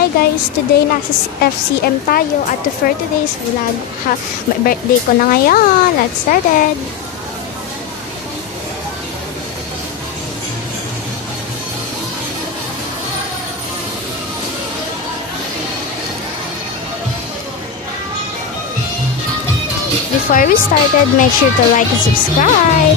Hi guys, today nasa FCM tayo at for today's vlog, birthday ko na ngayon. Let's start it! Before we started, make sure to like and subscribe.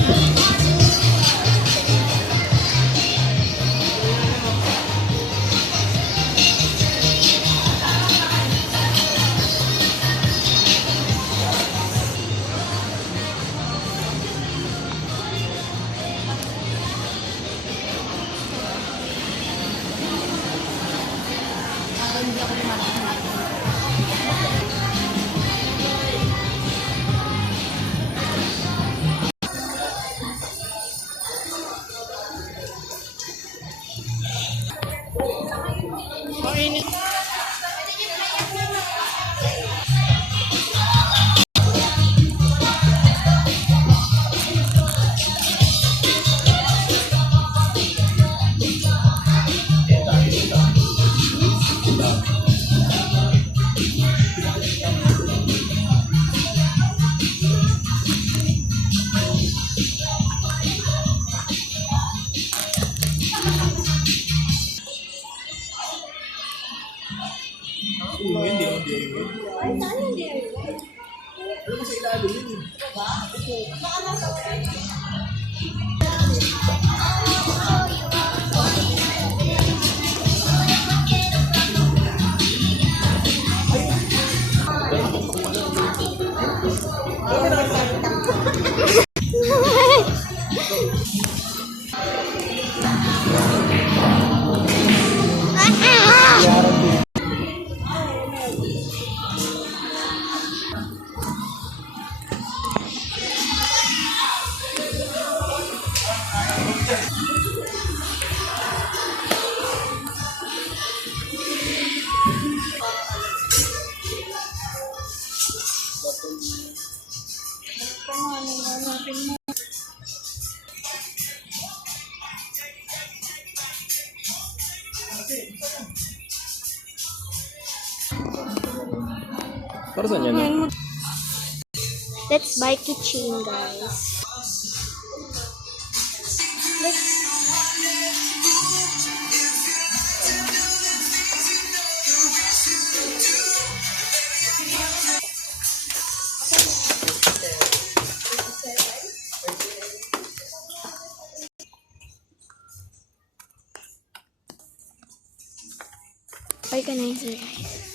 Para saan yan? Let's buy kitchen, guys. Buy ka na yun, guys.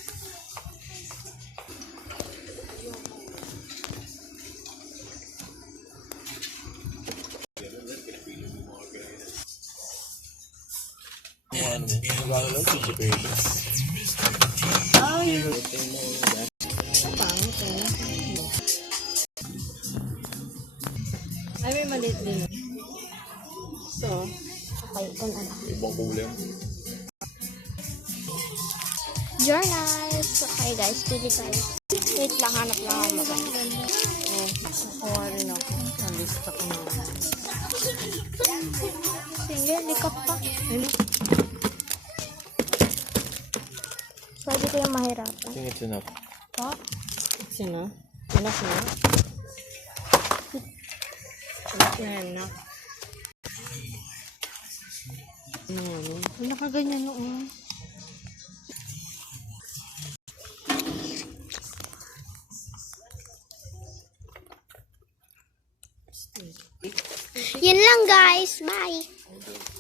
Ay, may maliit din. So, Okay, ito na. Ibang kulay. Journals. Okay, guys, pili tayo. Wait lang, hanap lang ako maganda. kuha rin ako. Nalista ko na. Sige, likap pa. Pwede ko yung mahirapan. Think it's enough. Pa? Sino? Anak na? Anak na yan na. Ano ano? Nakaganyan noon. Yun lang, guys. Bye!